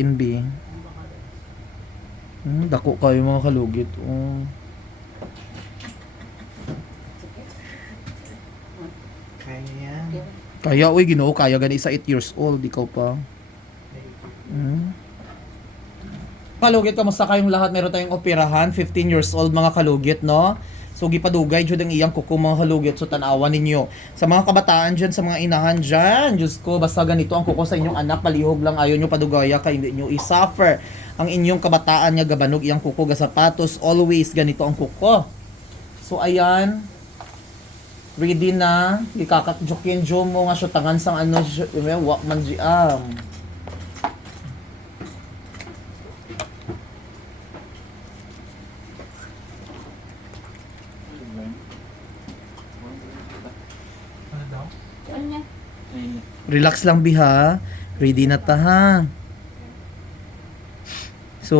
NB. Dako kayo mga kalugit. Oh. Kaya. Kaya, uy, Ginoo, kaya gani sa 8 years old, ikaw pa. Kalugit, kamusta kayong lahat? Meron tayong operahan, 15 years old mga kalugit, no? So, gipadugay jud ang iyang kuko mga kalugit. So, tanawan ninyo. Sa mga kabataan dyan, sa mga inahan dyan, Diyos ko, basta ganito ang kuko sa inyong anak, palihog lang, ayaw nyo padugaya, kaya hindi nyo isuffer ang inyong kabataan nga gabanog iyang kuko, ga sapatos, always ganito ang kuko. So, ayan, ready na, ikakatjukin jo mo nga syutangan sang ano, wak man jiam. Relax lang biha. Ready na ta ha. So,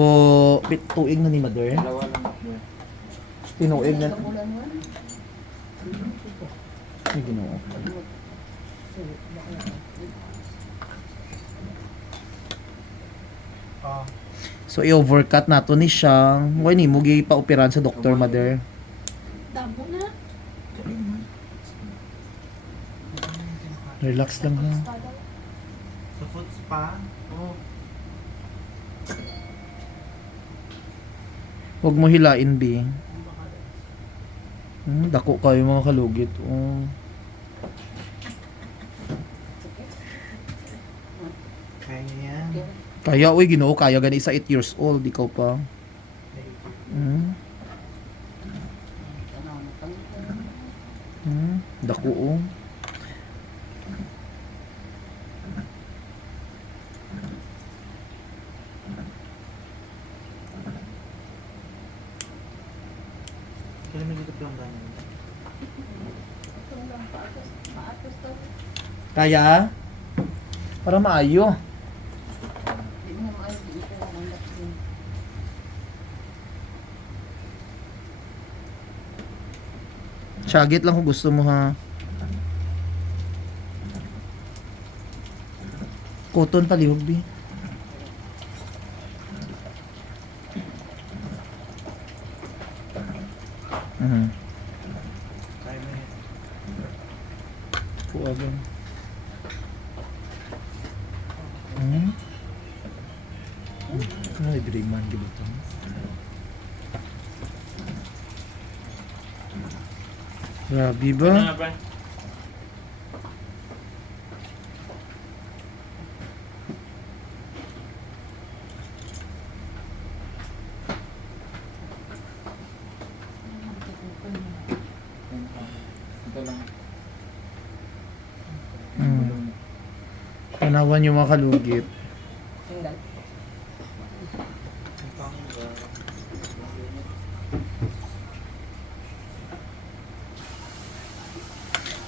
tuig na ni mother. Dalawa lang ako. Tinuig na. Ay, Ginoo. So, i-overcut nato ni siya. Huwag ni mo pa-operan sa doktor, mother. Dabo na. Relax lang ha. Sa foot spa? Oh. Huwag mo hilain, B. Dako kayo mga kalugit. Oh. Kaya. Kaya, uy, Ginoo, kaya gani sa 8 years old, ikaw pa. Dako, oh. Kailan mo dito lang ganyan? Kaya? Para maayo. Syagit lang kung gusto mo ha. Cotton palihog, B. Kaya mo yan. Kuwagan. Ay, man gilito. Grabe ba? Ano nga ba? Ito lang. Tanawan yung mga kalugit.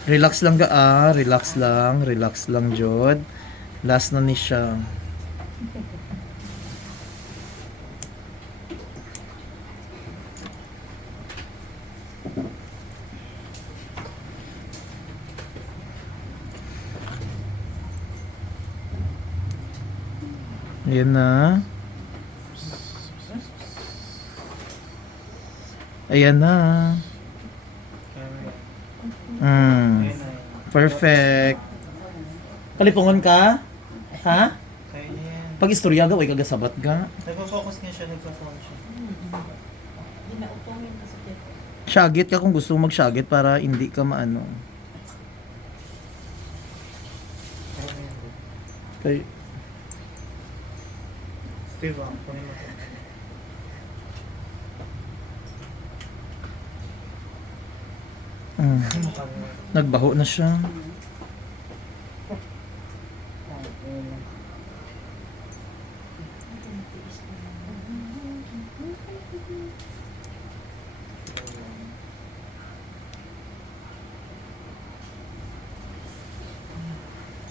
Relax lang ga relax lang jod. Last na ni siya. Ayan na. Ayan na. Perfect. Kalipungon ka? Ha? Kaya niya yan. Pag istorya ga, way kagasabat ga. Nagpo-focus nga siya, nagpo-phone siya. Syagit ka kung gusto mo mag-syagit para hindi ka maano. Kaya mo yan. Kay Steve, kunin mo ito. Mukha mo. nagbaho na siya.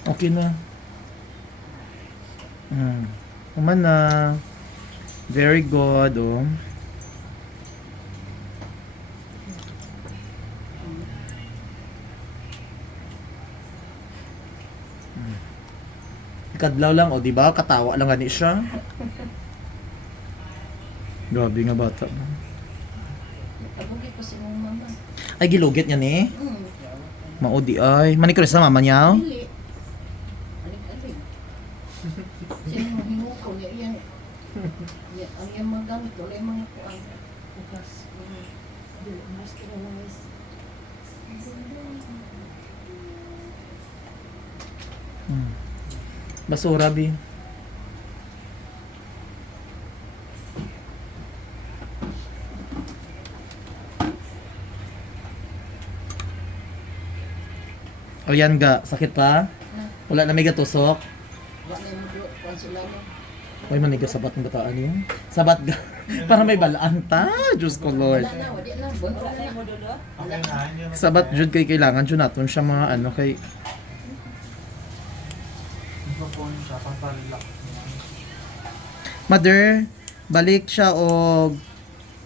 Okay na. Kuman na. Very good, oh. kadlaw lang, o di ba? Katawa lang gani siya. Grabe nga bata. Abugi ko si mong mama. Ay, gilugit niya ni. Hmm. Maudi ay. Manikuris na mama niya. Dili. Alig-alig. Sino mo hinuko niya yan. Ang iyang mga gamit, wala yung mga kuang. Bukas. Dili, mas kinalawas. Basura, bi. O yan ga, sakit pa? Wala na may gatusok? Wala yung kuang sila mo. Uy, manigas sabat ng bataan yun. Sabat ga. Para may balaan ta. Diyos ko, Lord. Wala na, wala na. Wala na. Okay na, hindi na. Sabat jud kay kailangan jud naton siya mga ano kay Microphone siya, pampalak. mother balik siya og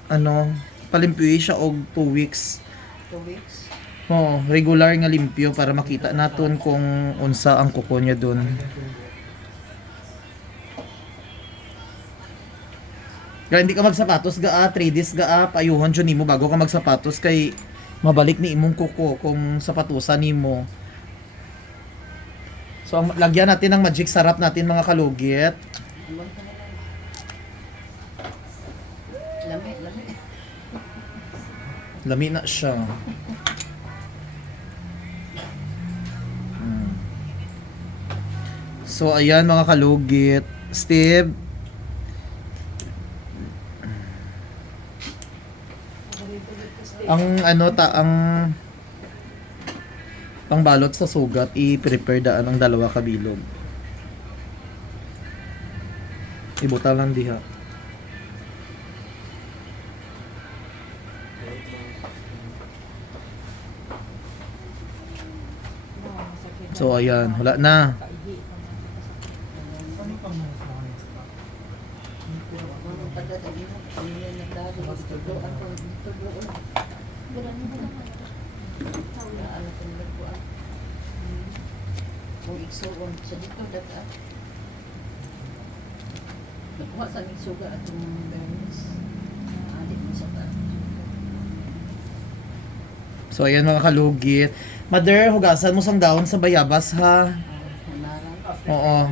ano palimpiyo siya og 2 weeks. 2 weeks. Oo, regular nga limpyo para makita naton kung unsa ang kuko niya dun. Kaya hindi ka magsapatos ga 3 days ga payuhon jud nimo bago ka magsapatos kay mabalik ni imong kuko kung sapatusan nimo. So lagyan natin ng magic sarap natin mga kalugit. Iwan ka na lang. Lami, lami. Lami na siya. Hmm. So ayan mga kalugit. Steve, ang ano ang pangbalot sa sugat i-prepare daan ang dalawa ka bilog. Ibuta lang diha. So ayan, wala na. Ano pang Mga pagdadali mo, kung yun nagdado, tutuloan ko, tutuloan. Wala na ba naman? Wala alam kung nagkuhan. Kung iksuon, sa dito data. Nakuha sa aming suga at yung bernis. Adik mo sa ta. So ayan mga kalugit. Mother, hugasan mo sang daon sa bayabas ha. Hanaran. Oo.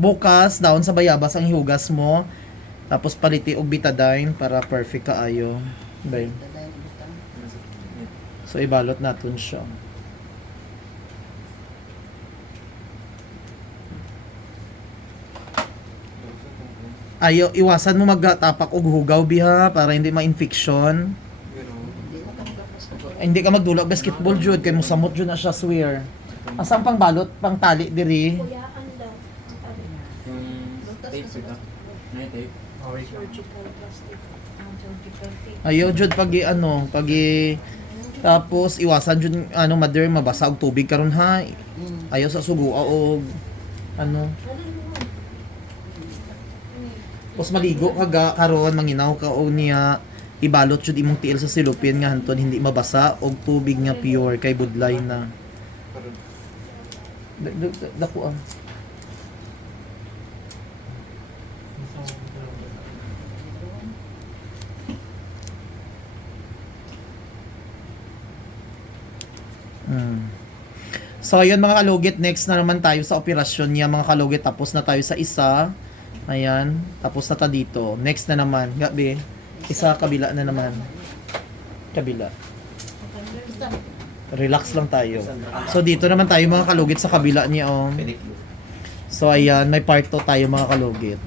Bukas daon sa bayabas ang hihugas mo. Tapos paliti og betadine para perfect kaayo. Bay. Dadayan butang. So ibalot naton siya. Ayo, iwasan mo magtapak og hugaw biha para hindi ma-infection. Hindi na kami kapos ko. Hindi ka magdulog basketball jud kay musamot jud na siya swear. Asang pang balot, pang tali diri. Kuyaan daw. Yung tape ito. Na yung tape. Surgical plastic. Surgical tape. Ayaw jud tapos iwasan jud mother mabasa og tubig karon ha. Ayaw sa sugo og ano. Tapos maligo ka karon manginaw ka o niya ibalot jud imong tiil sa silupin nga hantud hindi mabasa og tubig nga pure kay budlay na. Dako ang So ayun mga kalugit, next na naman tayo sa operasyon niya mga kalugit. Tapos na tayo sa isa. Ayan, tapos na ta dito. Next na naman, gabi. Isa kabila na naman. Kabila. Relax lang tayo. So dito naman tayo mga kalugit sa kabila niya. Oh. So ayan, may part 2 tayo mga kalugit.